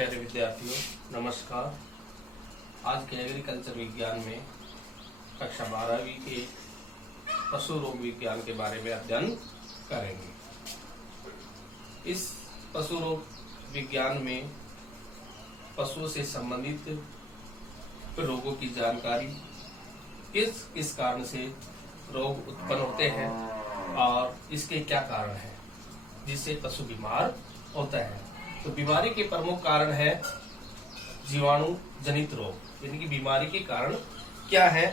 प्यारे विद्यार्थियों, नमस्कार। आज के एग्रीकल्चर विज्ञान में कक्षा 12वीं के पशु रोग विज्ञान के बारे में अध्ययन करेंगे। इस पशु रोग विज्ञान में पशुओं से संबंधित रोगों की जानकारी, किस किस कारण से रोग उत्पन्न होते हैं और इसके क्या कारण हैं जिससे पशु बीमार होता है। तो बीमारी के प्रमुख कारण है जीवाणु जनित रोग, यानी कि बीमारी के कारण क्या है।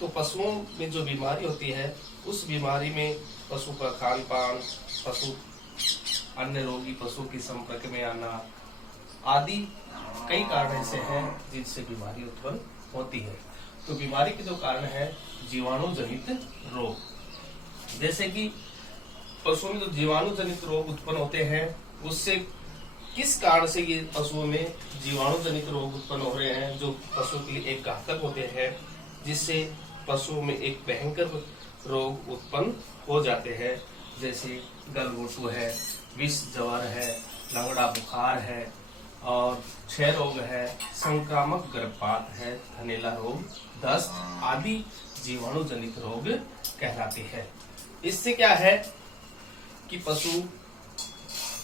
तो पशुओं में जो बीमारी होती है उस बीमारी में पशु का खान पान, पशु अन्य रोगी पशु के संपर्क में आना आदि कई कारण ऐसे हैं जिनसे बीमारी उत्पन्न होती है। तो बीमारी के जो कारण है जीवाणु जनित रोग, जैसे कि पशुओं में जो जीवाणु जनित रोग उत्पन्न होते हैं उससे किस कारण से ये पशुओं में जीवाणु जनित रोग उत्पन्न हो रहे हैं जो पशु के लिए एक घातक होते हैं, जिससे पशुओं में एक भयंकर रोग उत्पन्न हो जाते हैं, जैसे गलघोटू है, विष ज्वर है, लंगड़ा बुखार है और क्षय रोग है, संक्रामक गर्भपात है, थनैला रोग, दस्त आदि जीवाणु जनित रोग कहलाते हैं। इससे क्या है कि पशु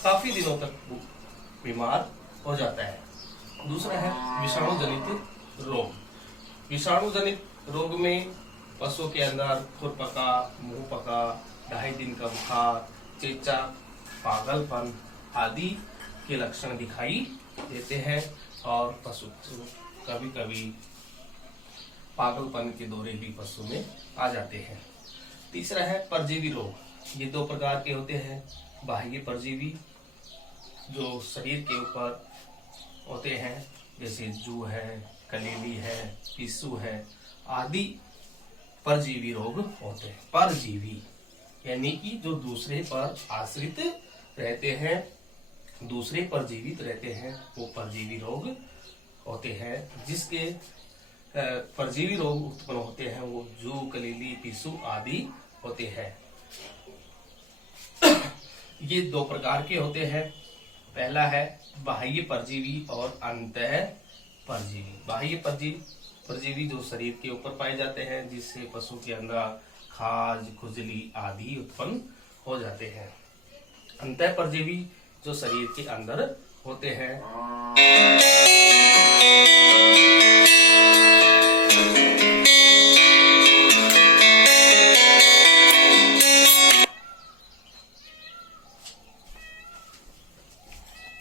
काफी दिनों तक बीमार हो जाता है। दूसरा है विषाणु जनित रोग। विषाणु जनित रोग में पशु के अंदर खुरपका, मुंह पका, 2.5 दिन का बुखार, चेचा, पागलपन आदि के लक्षण दिखाई देते हैं और पशु कभी कभी पागलपन के दौरे भी पशु में आ जाते हैं। तीसरा है परजीवी रोग। ये 2 प्रकार के होते हैं। बाह्य परजीवी जो शरीर के ऊपर होते हैं, जैसे जू है, कलेली है, पिस्सू है आदि परजीवी रोग होते हैं। परजीवी यानी कि जो दूसरे पर आश्रित रहते हैं, दूसरे पर जीवित रहते हैं, वो परजीवी रोग होते हैं। जिसके परजीवी रोग उत्पन्न होते हैं वो जू, कलेली, पिस्सू आदि होते हैं। ये 2 प्रकार के होते हैं। पहला है बाह्य परजीवी और अंतः परजीवी। बाह्य परजीवी जो शरीर के ऊपर पाए जाते हैं, जिससे पशु के अंदर खाज, खुजली आदि उत्पन्न हो जाते हैं। अंतः परजीवी जो शरीर के अंदर होते हैं।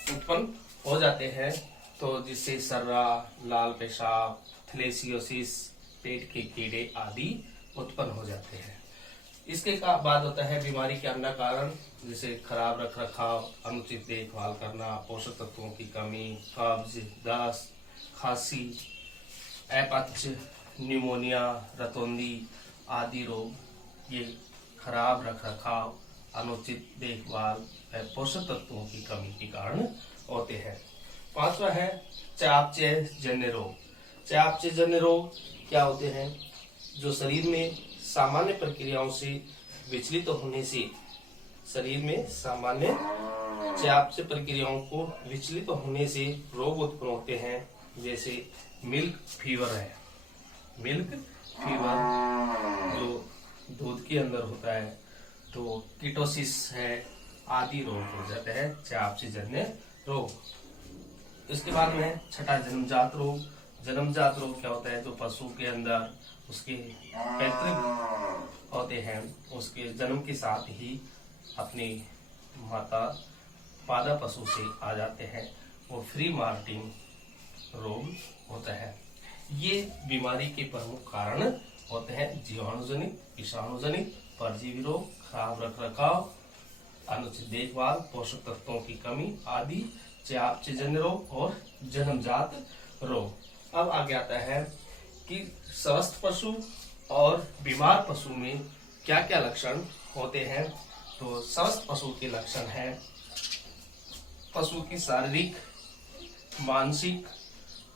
उत्पन्न हो जाते हैं, तो जिससे सर्रा, लाल पेशाब, थैलेसियोसिस, पेट के कीड़े आदि उत्पन्न हो जाते हैं। इसके बाद होता है बीमारी के अन्य कारण, जैसे खराब रख रखाव, अनुचित देखभाल करना, पोषक तत्वों की कमी, कब्ज, दस्त, खांसी, अपच, न्यूमोनिया, रतौंधी आदि रोग ये खराब रख रखाव, अनुचित देखभाल, पोषक तत्वों की कमी के कारण होते हैं। 5वां है चयापचय जन्य रोग। चयापचय जन्य रोग क्या होते हैं? जो शरीर में सामान्य प्रक्रियाओं से विचलित होने से, शरीर में सामान्य चयापचय प्रक्रियाओं को विचलित होने से रोग उत्पन्न होते हैं, जैसे मिल्क फीवर है। मिल्क फीवर जो दूध के अंदर होता है, तो कीटोसिस है आदि रोग हो जाते हैं, चयापचय जन्य रोग। इसके बाद में 6ठा जन्मजात रोग। जन्मजात रोग क्या होता है? जो पशु के अंदर उसके पैतृक होते हैं, उसके जन्म के साथ ही अपनी माता मादा पशु से आ जाते हैं, वो फ्री मार्टिन रोग होता है। ये बीमारी के प्रमुख कारण होते हैं जीवाणुजनित, विषाणुजनित, परजीवी रोग, खराब रख रखाव, अनुचित देखभाल, पोषक तत्वों की कमी आदि, चयापचय जन्य रोग और जन्मजात रोग। अब आगे आता है कि स्वस्थ पशु और बीमार पशु में क्या क्या लक्षण होते हैं। तो स्वस्थ पशु के लक्षण है पशु की शारीरिक, मानसिक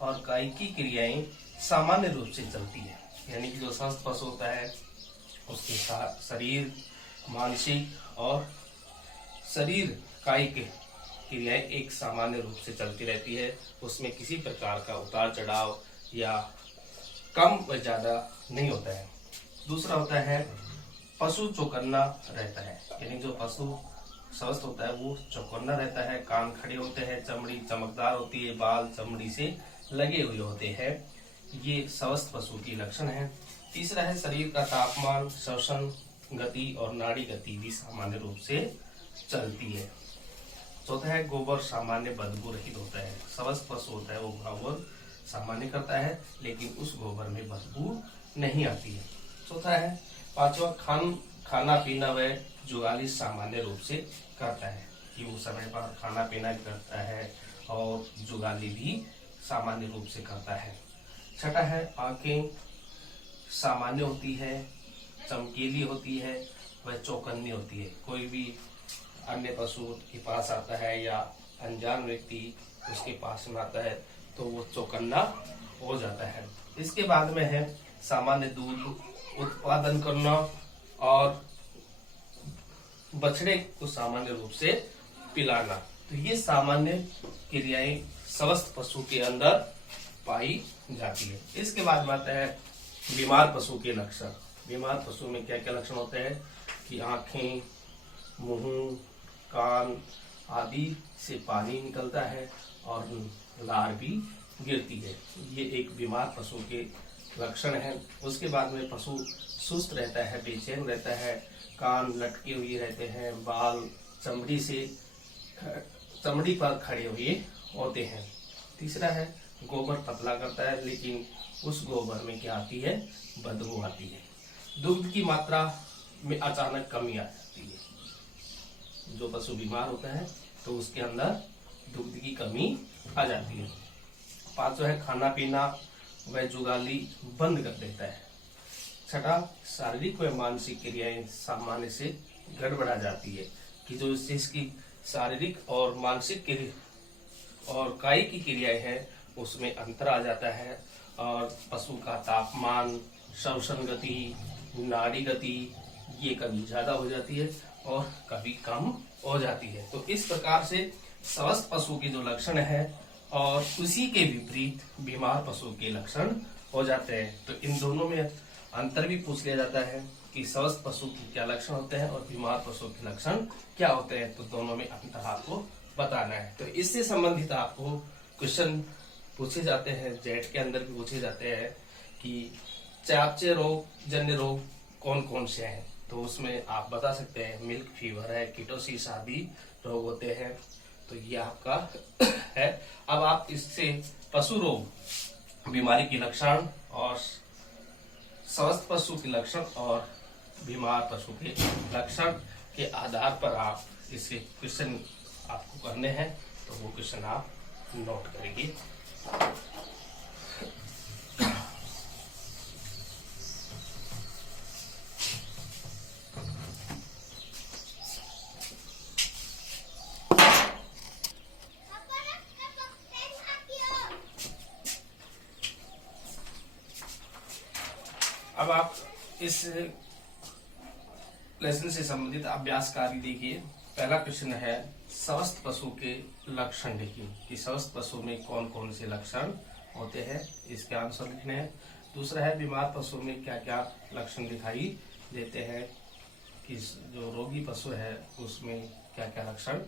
और कायिकी क्रियाएं सामान्य रूप से चलती है। यानी कि जो स्वस्थ पशु होता है उसके शरीर, मानसिक और शरीर कायिक क्रियाएं एक सामान्य रूप से चलती रहती है, उसमें किसी प्रकार का उतार चढ़ाव या कम व ज्यादा नहीं होता है। दूसरा होता है पशु चौकन्ना रहता है, यानी जो पशु स्वस्थ होता है वो चौकन्ना रहता है, कान खड़े होते हैं, चमड़ी चमकदार होती है, बाल चमड़ी से लगे हुए होते हैं। ये स्वस्थ पशु की लक्षण है। तीसरा है शरीर का तापमान, श्वसन गति और नाड़ी गति भी सामान्य रूप से चलती है। चौथा है गोबर सामान्य बदबू रहित होता है। स्वस्थ पशु होता है वो गोबर सामान्य करता है, लेकिन उस गोबर में बदबू नहीं आती है। चौथा है पांचवा खाना पीना व जुगाली सामान्य रूप से करता है, कि वो समय पर खाना पीना करता है और जुगाली भी सामान्य रूप से करता है। छठा है आंखें सामान्य होती है, चमकीली होती है, वह चौकन्नी होती है। कोई भी अन्य पशु के पास आता है या अनजान व्यक्ति उसके पास में आता है तो वो चौकन्ना हो जाता है। इसके बाद में है सामान्य दूध उत्पादन करना और बछड़े को सामान्य रूप से पिलाना। तो ये सामान्य क्रियाएं स्वस्थ पशु के अंदर पाई जाती है। इसके बाद में आता है बीमार पशु के लक्षण। बीमार पशु में क्या क्या लक्षण होते हैं कि आंखें, मुंह, कान आदि से पानी निकलता है और लार भी गिरती है। ये एक बीमार पशु के लक्षण है। उसके बाद में पशु सुस्त रहता है, बेचैन रहता है, कान लटके हुए रहते हैं, बाल चमड़ी पर खड़े हुए होते हैं। तीसरा है गोबर पतला करता है, लेकिन उस गोबर में क्या आती है, बदबू आती है। दुग्ध की मात्रा में अचानक कमी आ जाती है। जो पशु बीमार होता है तो उसके अंदर दुग्ध की कमी आ जाती है। पांचवा है खाना पीना व जुगाली बंद कर देता है। छठा शारीरिक व मानसिक क्रियाएं सामान्य से गड़बड़ा जाती है, कि जो इसकी शारीरिक और मानसिक क्रिया और कायिक की क्रियाएं हैं उसमें अंतर आ जाता है और पशु का तापमान, श्वसन गति, नाड़ी गति ये कभी ज्यादा हो जाती है और कभी कम हो जाती है। तो इस प्रकार से स्वस्थ पशु के जो लक्षण है और उसी के विपरीत बीमार पशु के लक्षण हो जाते हैं। तो इन दोनों में अंतर भी पूछ लिया जाता है कि स्वस्थ पशु के क्या लक्षण होते हैं और बीमार पशु के लक्षण क्या होते हैं। तो दोनों में अंतर आपको बताना है। तो इससे संबंधित आपको क्वेश्चन पूछे जाते हैं, जेट के अंदर भी पूछे जाते हैं कि चयापचय रोग जन्य रोग कौन कौन से हैं। तो उसमें आप बता सकते हैं मिल्क फीवर है, कीटोसिस आदि रोग होते हैं। तो ये आपका है। अब आप इससे पशु रोग, बीमारी के लक्षण और स्वस्थ पशु के लक्षण और बीमार पशु के लक्षण के आधार पर आप इसके क्वेश्चन आपको करने हैं। तो वो क्वेश्चन आप नोट करेंगे। अब आप इस लेसन से संबंधित अभ्यास कार्य देखिए। पहला क्वेश्चन है स्वस्थ पशु के लक्षण लिखिए, कि स्वस्थ पशु में कौन कौन से लक्षण होते हैं, इसके आंसर लिखने हैं। दूसरा है बीमार पशु में क्या क्या लक्षण दिखाई देते हैं, कि जो रोगी पशु है उसमें क्या क्या लक्षण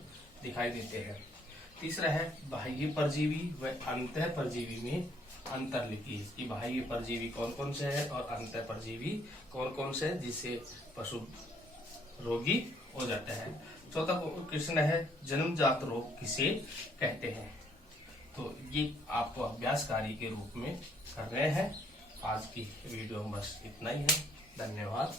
दिखाई देते हैं। तीसरा है बाह्य परजीवी व अंतः परजीवी में अंतर लिखिए, कि बाह्य परजीवी कौन कौन से हैं और अंतः परजीवी कौन कौन से हैं जिससे पशु रोगी हो जाता है। चौथा क्वेश्चन है जन्मजात रोग किसे कहते हैं। तो ये आपको अभ्यास कार्य के रूप में कर रहे हैं। आज की वीडियो में बस इतना ही है। धन्यवाद।